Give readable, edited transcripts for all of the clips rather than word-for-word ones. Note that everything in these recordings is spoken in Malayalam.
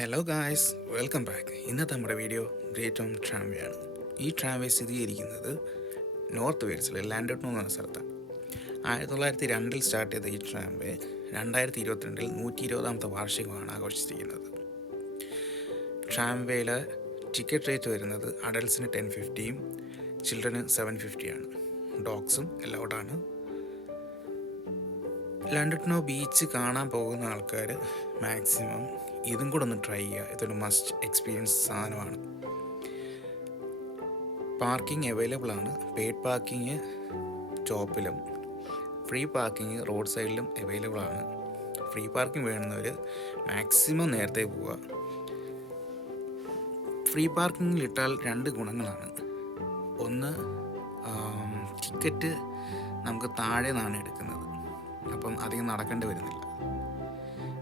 Hello guys, welcome back. ഇന്നത്തെ നമ്മുടെ വീഡിയോ ഗ്രേറ്റ് ഓൺ ട്രാംവേ ആണ്. ഈ ട്രാംവേ സ്ഥിതികരിക്കുന്നത് നോർത്ത് വെയിൽസിലെ ലാൻഡോട്ട്നോ എന്ന സ്ഥലത്താണ്. 1902 സ്റ്റാർട്ട് ചെയ്ത ഈ ട്രാംവേ 2022 120ാമത്തെ വാർഷികമാണ് ആഘോഷിച്ചിരിക്കുന്നത്. ട്രാംവേയിലെ ടിക്കറ്റ് റേറ്റ് വരുന്നത് അഡൽട്ട്സിന് 1050 ചിൽഡ്രന് 750 ആണ്. ഡോഗ്സും അലൗഡാണ്. ലാൻഡോട്ട്നോ ബീച്ച് കാണാൻ പോകുന്ന ആൾക്കാർ മാക്സിമം ഇതും കൂടെ ഒന്ന് ട്രൈ ചെയ്യുക. ഇതൊരു മസ്റ്റ് എക്സ്പീരിയൻസ് സാധനമാണ്. പാർക്കിംഗ് അവൈലബിൾ ആണ്. പെയ്ഡ് പാർക്കിംഗ് ടോപ്പിലും ഫ്രീ പാർക്കിംഗ് റോഡ് സൈഡിലും അവൈലബിൾ ആണ്. ഫ്രീ പാർക്കിംഗ് വേണമെന്നവർ മാക്സിമം നേരത്തെ പോവുക. ഫ്രീ പാർക്കിങ്ങിലിട്ടാൽ 2 ഗുണങ്ങളാണ്. ഒന്ന്, ടിക്കറ്റ് നമുക്ക് താഴെ നിന്നാണ് എടുക്കുന്നത്, അപ്പം അധികം നടക്കേണ്ടി വരുന്നില്ല.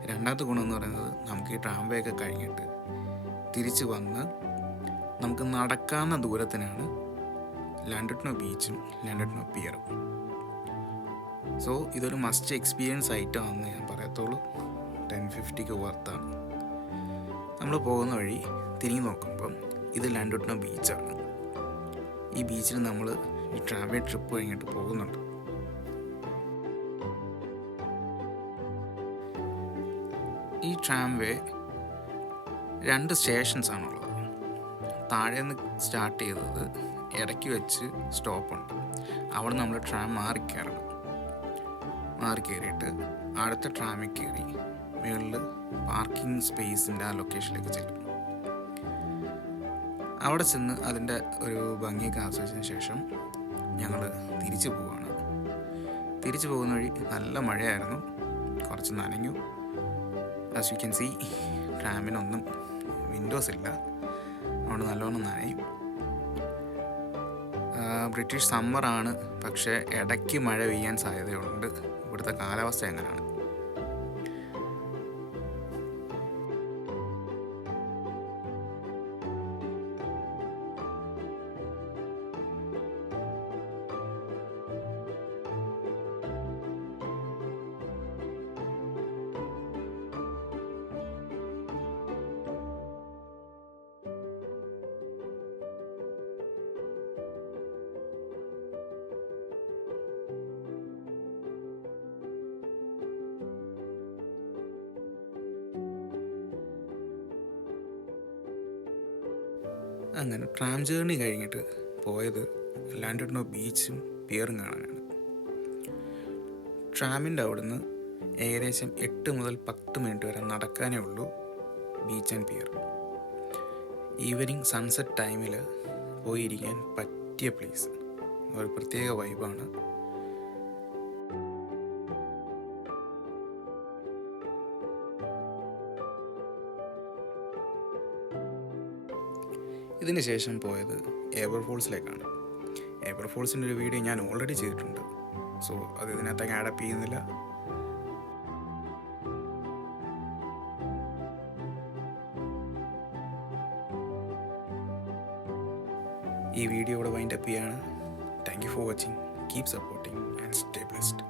രണ്ടാമത്തെ ഗുണം എന്ന് പറയുന്നത്, നമുക്ക് ഈ ട്രാംവേ ഒക്കെ കഴിഞ്ഞിട്ട് തിരിച്ച് വന്ന് നമുക്ക് നടക്കാവുന്ന ദൂരത്തിനാണ് ലാൻഡോട്ട്നോ ബീച്ചും ലാൻഡോട്ട്നോ പിയറും. സോ ഇതൊരു മസ്റ്റ് എക്സ്പീരിയൻസ് ആയിട്ടാണെന്ന് ഞാൻ പറയത്തുള്ളൂ. 1050 വർത്താണ്. നമ്മൾ പോകുന്ന വഴി തിരിഞ്ഞ് നോക്കുമ്പം ഇത് ലാൻഡോട്ട്നോ ബീച്ചാണ്. ഈ ബീച്ചിൽ നമ്മൾ ഈ ട്രാംവേ ട്രിപ്പ് കഴിഞ്ഞിട്ട് പോകുന്നുണ്ട്. ഈ ട്രാംവേ 2 സ്റ്റേഷൻസ് ആണുള്ളത്. താഴെ നിന്ന് സ്റ്റാർട്ട് ചെയ്തത് ഇടയ്ക്ക് വെച്ച് സ്റ്റോപ്പുണ്ട്. അവിടെ നമ്മൾ ട്രാം മാറി കയറിയിട്ട് അടുത്ത ട്രാമിൽ കയറി മുകളിൽ പാർക്കിംഗ് സ്പേസിൻ്റെ ആ ലൊക്കേഷനിലേക്ക് ചെല്ലും. അവിടെ ചെന്ന് അതിൻ്റെ ഒരു ഭംഗിയൊക്കെ ആസ്വദിച്ചതിന് ശേഷം ഞങ്ങൾ തിരിച്ചു പോവുകയാണ്. തിരിച്ചു പോകുന്ന വഴി നല്ല മഴയായിരുന്നു, കുറച്ച് നനഞ്ഞു. ആസ് യു ക്യാൻ സീ, ട്രാമിനൊന്നും വിൻഡോസ് ഇല്ല, അതുകൊണ്ട് നല്ലോണം നനയും. ബ്രിട്ടീഷ് സമ്മറാണ്, പക്ഷേ ഇടയ്ക്ക് മഴ പെയ്യാൻ സാധ്യതയുണ്ട്. ഇവിടുത്തെ കാലാവസ്ഥ എങ്ങനെയാണ്? അങ്ങനെ ട്രാം ജേർണി കഴിഞ്ഞിട്ട് പോയത് ലാൻഡോട്ട്നോ ബീച്ചും പിയറും കാണാനാണ്. ട്രാമിൻ്റെ അവിടുന്ന് ഏകദേശം 8 മുതൽ 10 മിനിറ്റ് വരെ നടക്കാനേ ഉള്ളൂ beach and pier. Evening sunset ടൈമിൽ പോയിരിക്കാൻ പറ്റിയ പ്ലേസ്, ഒരു പ്രത്യേക വൈബാണ്. ഇതിന് ശേഷം പോയത് ഏബർ ഫോൾസിലേക്കാണ്. ഏബർ ഫോൾസിൻ്റെ ഒരു വീഡിയോ ഞാൻ ഓൾറെഡി ചെയ്തിട്ടുണ്ട്, സോ അത് ഇതിനകത്തേക്ക് ആഡപ്പ് ചെയ്യുന്നില്ല. ഈ വീഡിയോ ഇവിടെ വൈൻഡപ്പ് ചെയ്യാണ്. Thank you for watching. Keep supporting and stay blessed.